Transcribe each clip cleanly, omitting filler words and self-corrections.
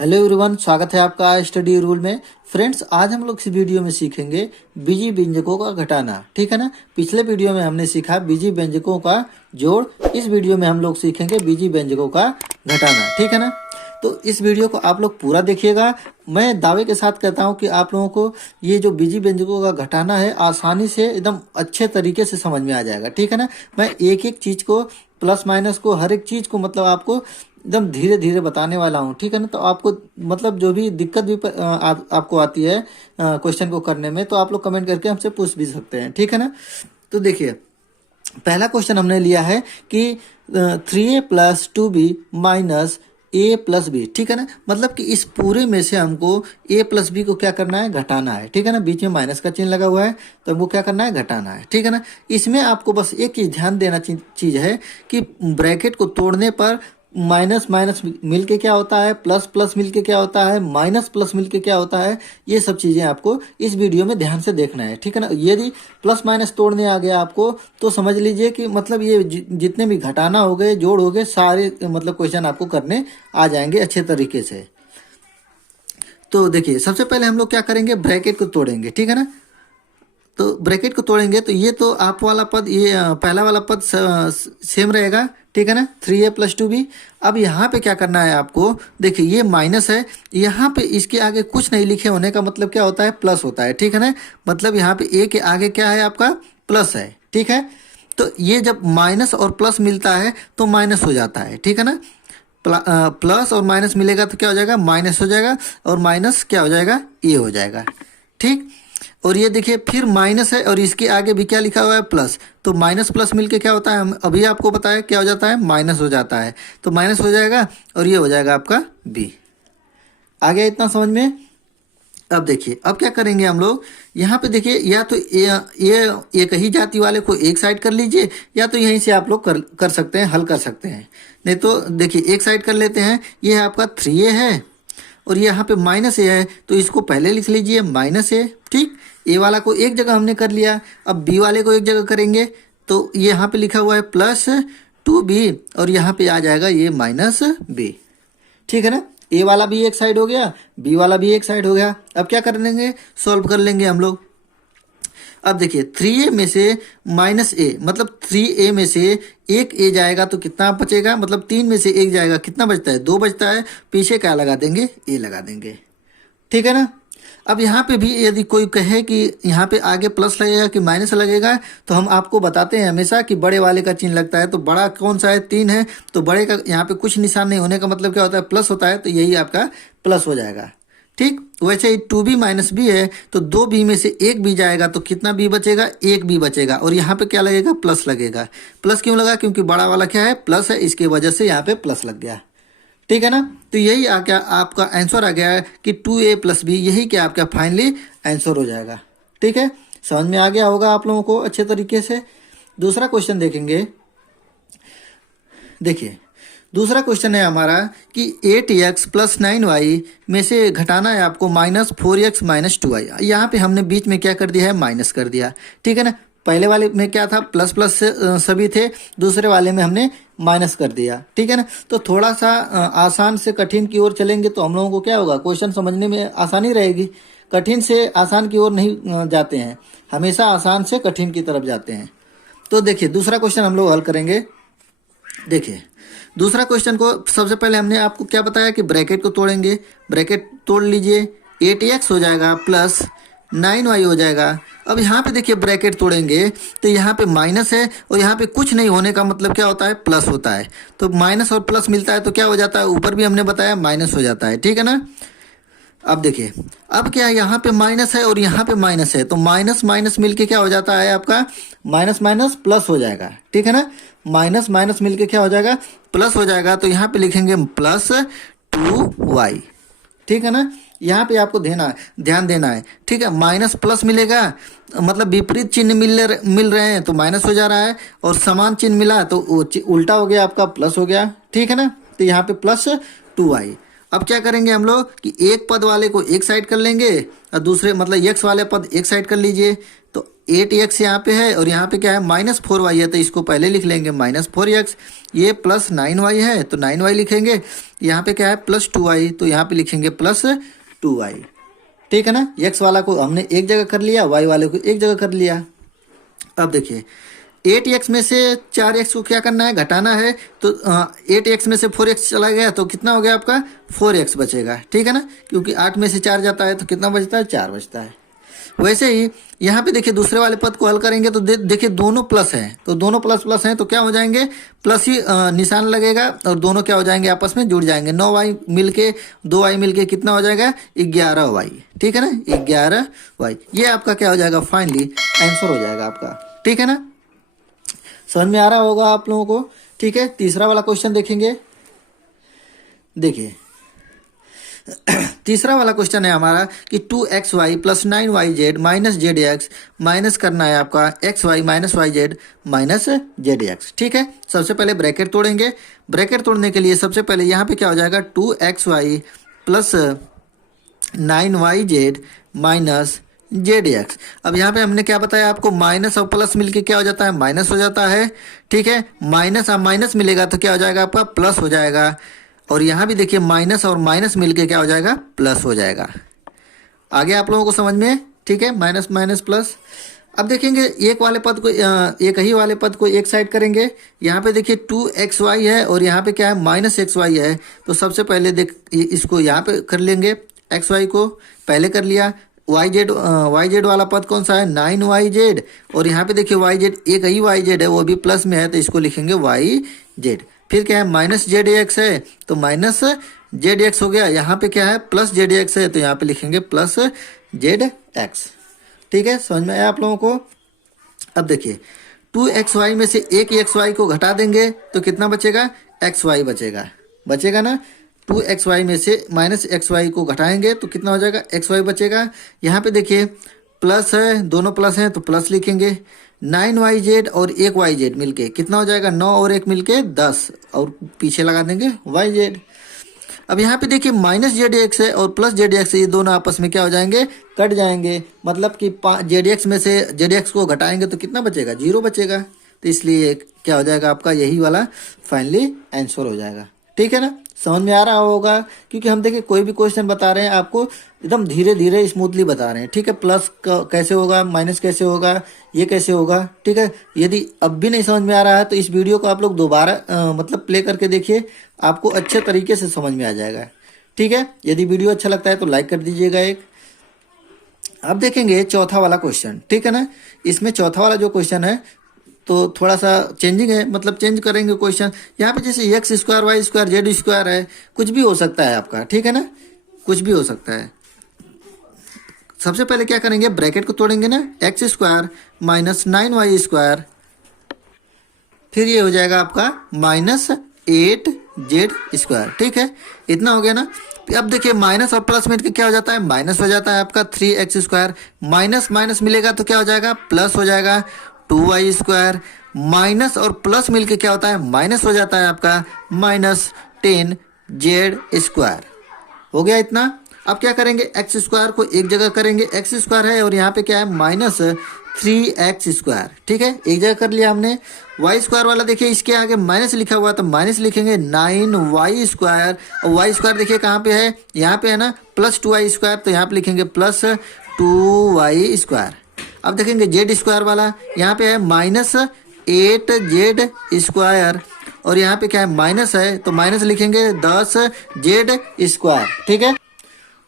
Hello everyone, स्वागत है आपका स्टडी रूल में। फ्रेंड्स, आज हम लोग इस वीडियो में सीखेंगे बीजी व्यंजकों का घटाना। ठीक है ना। पिछले वीडियो में हमने सीखा बीजी व्यंजकों का जोड़। इस वीडियो में हम लोग सीखेंगे बीजी व्यंजकों का घटाना। ठीक है ना। तो इस वीडियो को आप लोग पूरा देखिएगा। मैं दावे के साथ कहता हूं कि आप लोगों को ये जो बीजी व्यंजकों का घटाना है आसानी से एकदम अच्छे तरीके से समझ में आ जाएगा। ठीक है ना। मैं एक एक चीज को, प्लस माइनस को, हर एक चीज को मतलब आपको एकदम धीरे धीरे बताने वाला हूँ। ठीक है ना। तो आपको मतलब जो भी दिक्कत भी आपको आती है क्वेश्चन को करने में, तो आप लोग कमेंट करके हमसे पूछ भी सकते हैं। ठीक है ना। तो देखिए, पहला क्वेश्चन हमने लिया है कि 3a + 2b - a + b। ठीक है ना। मतलब कि इस पूरे में से हमको a + b को क्या करना है, घटाना है। ठीक है ना। बीच में माइनस का चिन्ह लगा हुआ है, तो हमको क्या करना है, घटाना है। ठीक है ना। इसमें आपको बस एक चीज ध्यान देना चीज है कि ब्रैकेट को तोड़ने पर माइनस माइनस मिलके क्या होता है, प्लस प्लस मिलके क्या होता है, माइनस प्लस मिलके क्या होता है, ये सब चीजें आपको इस वीडियो में ध्यान से देखना है। ठीक है ना। यदि प्लस माइनस तोड़ने आ गया आपको, तो समझ लीजिए कि मतलब ये जितने भी घटाना हो गए, जोड़ हो गए, सारे मतलब क्वेश्चन आपको करने आ जाएंगे अच्छे तरीके से। तो देखिए, सबसे पहले हम लोग क्या करेंगे, ब्रैकेट को तोड़ेंगे। ठीक है ना। तो ब्रैकेट को तोड़ेंगे तो ये तो आप वाला पद, ये पहला वाला पद सेम रहेगा। ठीक है ना। 3a + 2b। अब यहाँ पे क्या करना है आपको, देखिए ये माइनस है, यहाँ पे इसके आगे कुछ नहीं लिखे होने का मतलब क्या होता है, प्लस होता है। ठीक है ना। मतलब यहाँ पे a के आगे क्या है आपका, प्लस है। ठीक है। तो ये जब माइनस और प्लस मिलता है तो माइनस हो जाता है। ठीक है ना। प्लस और माइनस मिलेगा तो क्या हो जाएगा, माइनस हो जाएगा, और माइनस क्या हो जाएगा, ये हो जाएगा। ठीक। और ये देखिए फिर माइनस है और इसके आगे भी क्या लिखा हुआ है, प्लस। तो माइनस प्लस मिलके क्या होता है, हम अभी आपको बताया क्या हो जाता है, माइनस हो जाता है। तो माइनस हो जाएगा और ये हो जाएगा आपका बी। आ गया इतना समझ में। अब देखिए, अब क्या करेंगे हम लोग, यहाँ पे देखिए, या तो ये एक ही जाति वाले को एक साइड कर लीजिए, या तो यहीं से आप लोग कर सकते हैं, हल कर सकते हैं। नहीं तो देखिए एक साइड कर लेते हैं। ये है आपका 3a है और यहाँ पे माइनस ए है, तो इसको पहले लिख लीजिए -a। ठीक। ए वाला को एक जगह हमने कर लिया, अब बी वाले को एक जगह करेंगे, तो यहाँ पे लिखा हुआ है +2b और यहाँ पे आ जाएगा ये -b। ठीक है ना। ए वाला भी एक साइड हो गया, बी वाला भी एक साइड हो गया। अब क्या कर लेंगे, सॉल्व कर लेंगे हम लोग। अब देखिए 3a में से -a, मतलब 3a में से एक a जाएगा तो कितना बचेगा, मतलब 3 में से एक जाएगा, कितना बचता है, 2 बचता है। पीछे क्या लगा देंगे, a लगा देंगे। ठीक है ना। अब यहाँ पे भी यदि कोई कहे कि यहाँ पे आगे प्लस लगेगा कि माइनस लगेगा, तो हम आपको बताते हैं हमेशा कि बड़े वाले का चिन्ह लगता है। तो बड़ा कौन सा है, 3 है, तो बड़े का यहाँ पे कुछ निशान नहीं होने का मतलब क्या होता है, प्लस होता है। तो यही आपका प्लस हो जाएगा। ठीक। वैसे ही 2b - b है, तो 2b में से एक b जाएगा तो कितना b बचेगा, एक b बचेगा। और यहाँ पे क्या लगेगा, प्लस लगेगा। प्लस क्यों लगा, क्योंकि बड़ा वाला क्या है, प्लस है, इसके वजह से यहाँ पे प्लस लग गया। ठीक है ना। तो यही आ गया आपका आंसर, आ गया है कि 2a + b, यही क्या आपका फाइनली आंसर हो जाएगा। ठीक है। समझ में आ गया होगा आप लोगों को अच्छे तरीके से। दूसरा क्वेश्चन देखेंगे। देखिए, दूसरा क्वेश्चन है हमारा कि 8x + 9y में से घटाना है आपको -4x - 2y। यहाँ पे हमने बीच में क्या कर दिया है, माइनस कर दिया। ठीक है ना। पहले वाले में क्या था, प्लस प्लस सभी थे, दूसरे वाले में हमने माइनस कर दिया। ठीक है ना। तो थोड़ा सा आसान से कठिन की ओर चलेंगे तो हम लोगों को क्या होगा, क्वेश्चन समझने में आसानी रहेगी। कठिन से आसान की ओर नहीं जाते हैं, हमेशा आसान से कठिन की तरफ जाते हैं। तो देखिए, दूसरा क्वेश्चन हम लोग हल करेंगे। देखिए, दूसरा क्वेश्चन को सबसे पहले हमने आपको क्या बताया कि ब्रैकेट को तोड़ेंगे। ब्रैकेट तोड़ लीजिए, 8x हो जाएगा प्लस 9y हो जाएगा। अब यहाँ पे देखिए ब्रैकेट तोड़ेंगे तो यहाँ पे माइनस है और यहाँ पे कुछ नहीं होने का मतलब क्या होता है, प्लस होता है। तो माइनस और प्लस मिलता है तो क्या हो जाता है, ऊपर भी हमने बताया माइनस हो जाता है। ठीक है ना। अब देखिए, अब क्या है, यहाँ पे माइनस है और यहाँ पे माइनस है, तो माइनस माइनस मिलके क्या हो जाता है आपका, माइनस माइनस प्लस हो जाएगा। ठीक है ना। माइनस माइनस मिलके क्या हो जाएगा, प्लस हो जाएगा। तो यहाँ पे लिखेंगे +2y। ठीक है ना। यहाँ पे आपको ध्यान देना है। ठीक है। माइनस प्लस मिलेगा, मतलब विपरीत चिन्ह मिल रहे हैं तो माइनस हो जा रहा है, और समान चिन्ह मिला तो उल्टा हो गया, आपका प्लस हो गया। ठीक है ना। तो यहाँ पे +2y। अब क्या करेंगे हम लोग कि एक पद वाले को एक साइड कर लेंगे और दूसरे मतलब x वाले पद एक साइड कर लीजिए। तो 8x यहाँ पे है और यहाँ पे क्या है -4y है, तो इसको पहले लिख लेंगे -4x। ये +9y है तो 9y लिखेंगे। यहाँ पे क्या है +2y, तो यहाँ पे लिखेंगे +2y। ठीक है ना, x वाला को हमने एक जगह कर लिया, y वाले को एक जगह कर लिया। अब देखिए 8x में से 4x को क्या करना है, घटाना है। तो 8x में से 4x चला गया तो कितना हो गया आपका 4x बचेगा। ठीक है ना, क्योंकि 8 में से 4 जाता है तो कितना बचता है 4 बचता है। वैसे ही यहाँ पे देखिए दूसरे वाले पद को हल करेंगे तो देखिए दोनों प्लस हैं, तो दोनों प्लस प्लस हैं तो क्या हो जाएंगे प्लस ही निशान लगेगा और दोनों क्या हो जाएंगे आपस में जुड़ जाएंगे। 9y मिलके 2y मिलके कितना हो जाएगा 11y। ठीक है ना, 11y। ये आपका क्या हो जाएगा फाइनली आंसर हो जाएगा आपका। ठीक है ना, समझ में आ रहा होगा आप लोगों को। ठीक है, तीसरा वाला क्वेश्चन देखेंगे। देखिए तीसरा वाला क्वेश्चन है हमारा कि 2xy + 9yz - zx माइनस करना है आपका xy - yz - zx। ठीक है, सबसे पहले ब्रैकेट तोड़ेंगे। ब्रैकेट तोड़ने के लिए सबसे पहले यहाँ पे क्या हो जाएगा 2xy + 9yz - zx। अब यहाँ पे हमने क्या बताया आपको, माइनस और प्लस मिलके क्या हो जाता है माइनस हो जाता है। ठीक है, माइनस और माइनस मिलेगा तो क्या हो जाएगा आपका प्लस हो जाएगा। और यहाँ भी देखिए माइनस और माइनस मिलके क्या हो जाएगा प्लस हो जाएगा। आगे आप लोगों को समझ में। ठीक है, माइनस माइनस प्लस। अब देखेंगे एक वाले पद को एक ही वाले पद को एक साइड करेंगे। यहाँ पे देखिए 2xy है और यहाँ पे क्या है -xy है। तो सबसे पहले इसको यहाँ पे कर लेंगे, xy को पहले कर लिया। yz वाला पद कौन सा है 9yz और यहाँ पे देखिए yz एक ही yz है, वो भी प्लस में है तो इसको लिखेंगे yz। फिर क्या है -zdx है तो -zdx हो गया। यहाँ पे क्या है +zdx है तो यहाँ पे लिखेंगे +zx। ठीक है, समझ में आया आप लोगों को। अब देखिए 2xy में से एक xy को घटा देंगे तो कितना बचेगा xy बचेगा ना। 2xy में से -xy को घटाएंगे तो कितना हो जाएगा xy बचेगा। यहाँ पे देखिए प्लस है, दोनों प्लस हैं तो प्लस लिखेंगे। 9yz और एक yz मिलके कितना हो जाएगा 9 और 1 मिलके 10 और पीछे लगा देंगे yz। अब यहाँ पे देखिए -zdx है और +zdx है, ये दोनों आपस में क्या हो जाएंगे कट जाएंगे। मतलब कि zdx में से zdx को घटाएंगे तो कितना बचेगा 0 बचेगा। तो इसलिए क्या हो जाएगा आपका यही वाला फाइनली आंसर हो जाएगा। ठीक है ना, समझ में आ रहा होगा। क्योंकि हम देखिए कोई भी क्वेश्चन बता रहे हैं आपको एकदम धीरे धीरे स्मूथली बता रहे हैं। ठीक है, प्लस कैसे होगा, माइनस कैसे होगा, ये कैसे होगा। ठीक है, यदि अब भी नहीं समझ में आ रहा है तो इस वीडियो को आप लोग दोबारा मतलब प्ले करके देखिए, आपको अच्छे तरीके से समझ में आ जाएगा। ठीक है, यदि वीडियो अच्छा लगता है तो लाइक कर दीजिएगा एक। अब देखेंगे चौथा वाला क्वेश्चन। ठीक है ना, इसमें चौथा वाला जो क्वेश्चन है तो थोड़ा सा चेंजिंग है, मतलब चेंज करेंगे क्वेश्चन। यहाँ पे जैसे x square Y square Z square है, कुछ भी हो सकता है आपका। ठीक है ना, कुछ भी हो सकता है। सबसे पहले क्या करेंगे ब्रैकेट को तोड़ेंगे ना, x स्क्वायर -9y स्क्वायर, फिर ये हो जाएगा आपका -8z स्क्वायर। ठीक है, इतना हो गया ना। अब देखिए माइनस और प्लस मिलकर क्या हो जाता है माइनस हो जाता है आपका 3x स्क्वायर। माइनस माइनस मिलेगा तो क्या हो जाएगा प्लस हो जाएगा 2y स्क्वायर। माइनस और प्लस मिलके क्या होता है माइनस हो जाता है आपका -10z स्क्वायर। हो गया इतना। अब क्या करेंगे x स्क्वायर को एक जगह करेंगे, x स्क्वायर है और यहाँ पे क्या है -3x स्क्वायर। ठीक है, एक जगह कर लिया हमने। y स्क्वायर वाला देखिए इसके आगे माइनस लिखा हुआ तो माइनस लिखेंगे 9y स्क्वायर। और y स्क्वायर देखिए कहाँ पे है, यहाँ पे है ना +2y स्क्वायर, तो यहाँ पे लिखेंगे +2y स्क्वायर। अब देखेंगे जेड स्क्वायर वाला, यहाँ पे है -8z स्क्वायर और यहाँ पे क्या है माइनस है तो माइनस लिखेंगे 10z स्क्वायर। ठीक है,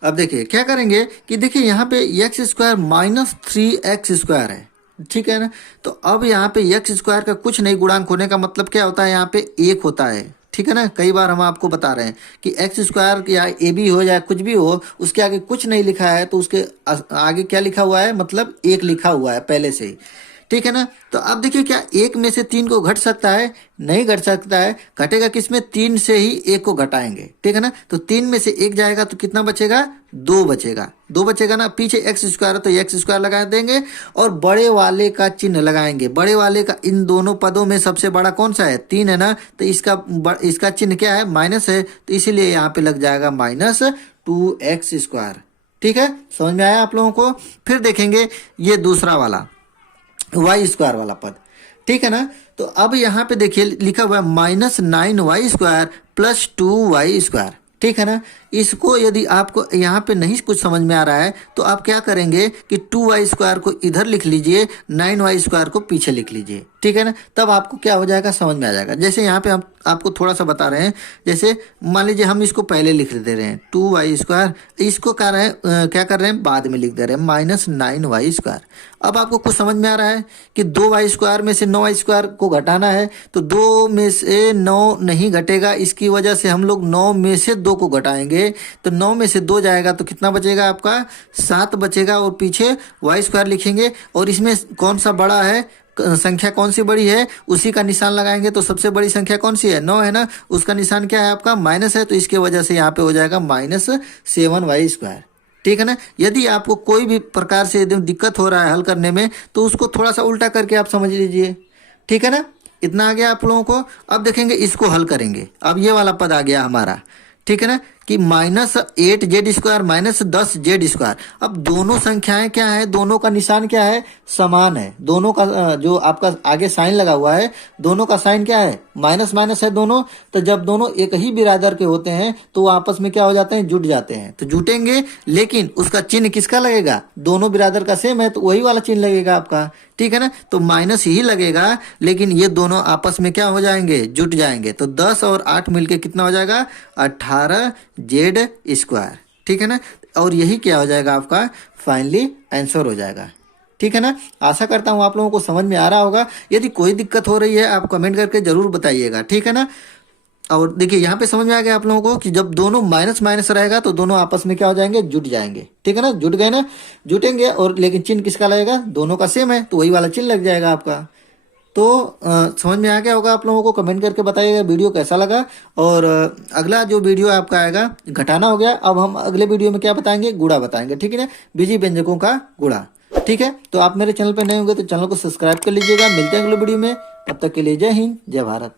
अब देखिए क्या करेंगे कि देखिए यहाँ पे x स्क्वायर -3x स्क्वायर है। ठीक है ना, तो अब यहाँ पे x स्क्वायर का कुछ नहीं गुणांक होने का मतलब क्या होता है यहाँ पे 1 होता है। ठीक है ना, कई बार हम आपको बता रहे हैं कि x स्क्वायर या ए बी हो या कुछ भी हो, उसके आगे कुछ नहीं लिखा है तो उसके आगे क्या लिखा हुआ है मतलब 1 लिखा हुआ है पहले से ही। ठीक है ना, तो अब देखिए क्या 1 में से 3 को घट सकता है, नहीं घट सकता है। घटेगा किस में 3 से ही 1 को घटाएंगे। ठीक है ना, तो 3 में से 1 जाएगा तो कितना बचेगा 2 बचेगा। 2 बचेगा ना, पीछे x स्क्वायर है तो x स्क्वायर लगा देंगे और बड़े वाले का चिन्ह लगाएंगे। बड़े वाले का इन दोनों पदों में सबसे बड़ा कौन सा है 3 है ना, तो इसका चिन्ह क्या है माइनस है, तो इसीलिए यहाँ पे लग जाएगा -2x स्क्वायर। ठीक है, समझ में आया आप लोगों को। फिर देखेंगे ये दूसरा वाला, वाई स्क्वायर वाला पद, ठीक है ना। तो अब यहाँ पे देखिए लिखा हुआ है -9y² प्लस 2y², ठीक है ना। इसको यदि आपको यहाँ पे नहीं कुछ समझ में आ रहा है तो आप क्या करेंगे कि 2y² को इधर लिख लीजिए, 9y² को पीछे लिख लीजिए, ठीक है ना। तब आपको क्या हो जाएगा, समझ में आ जाएगा। जैसे यहाँ पे हम आपको थोड़ा सा बता रहे हैं, जैसे मान लीजिए हम इसको पहले लिख दे रहे हैं 2y², इसको क्या कर रहे हैं, बाद में लिख दे रहे हैं -9y²। अब आपको कुछ समझ में आ रहा है कि 2y² में से 9y² को घटाना है, तो 2 में से 9 नहीं घटेगा, इसकी वजह से हम लोग 9 में से 2 को घटाएंगे, तो 9 में से 2 जाएगा तो कितना बचेगा आपका, 7 बचेगा, और पीछे y² लिखेंगे, और इसमें कौन सा बड़ा है, संख्या कौन सी बड़ी है, उसी का निशान लगाएंगे। तो सबसे बड़ी संख्या कौन सी है, 9 है ना, उसका निशान क्या है आपका, माइनस है, तो इसके वजह से यहाँ पे हो जाएगा -7y², ठीक है ना। यदि आपको कोई भी प्रकार से यदि दिक्कत हो रहा है हल करने में, तो उसको थोड़ा सा उल्टा करके आप समझ लीजिए, ठीक है ना। इतना आ गया आप लोगों को। अब देखेंगे इसको हल करेंगे। अब ये वाला पद आ गया हमारा, ठीक है ना, कि -8z² -10z²। अब दोनों संख्याएं क्या है, दोनों का निशान क्या है, समान है। दोनों का जो आपका आगे साइन लगा हुआ है, दोनों का साइन क्या है, माइनस माइनस है दोनों। तो जब दोनों एक ही बिरादर के होते हैं तो वो आपस में क्या हो जाते हैं, जुट जाते हैं। तो जुटेंगे, लेकिन उसका चिन्ह किसका लगेगा, दोनों बिरादर का सेम है तो वही वाला चिन्ह लगेगा आपका, ठीक है ना। तो माइनस ही लगेगा, लेकिन ये दोनों आपस में क्या हो जाएंगे, जुट जाएंगे। तो 10 और 8 मिलके कितना हो जाएगा, 18z², ठीक है ना। और यही क्या हो जाएगा आपका फाइनली आंसर हो जाएगा, ठीक है ना। आशा करता हूँ आप लोगों को समझ में आ रहा होगा। यदि कोई दिक्कत हो रही है आप कमेंट करके जरूर बताइएगा, ठीक है ना। और देखिए यहाँ पे समझ में आ गया आप लोगों को कि जब दोनों माइनस माइनस रहेगा तो दोनों आपस में क्या हो जाएंगे, जुट जाएंगे, ठीक है ना। जुट गए ना, जुटेंगे, और लेकिन चिन्ह किसका लगेगा, दोनों का सेम है तो वही वाला चिन्ह लग जाएगा आपका। तो समझ में आ गया होगा आप लोगों को। कमेंट करके बताइएगा वीडियो कैसा लगा। और अगला जो वीडियो आपका आएगा, घटाना हो गया, अब हम अगले वीडियो में क्या बताएंगे, गुणा बताएंगे, ठीक है ना, बीजीय व्यंजकों का गुणा, ठीक है। तो आप मेरे चैनल पर नए होंगे तो चैनल को सब्सक्राइब कर लीजिएगा। मिलते हैं अगले वीडियो में, तब तक के लिए जय हिंद, जय भारत।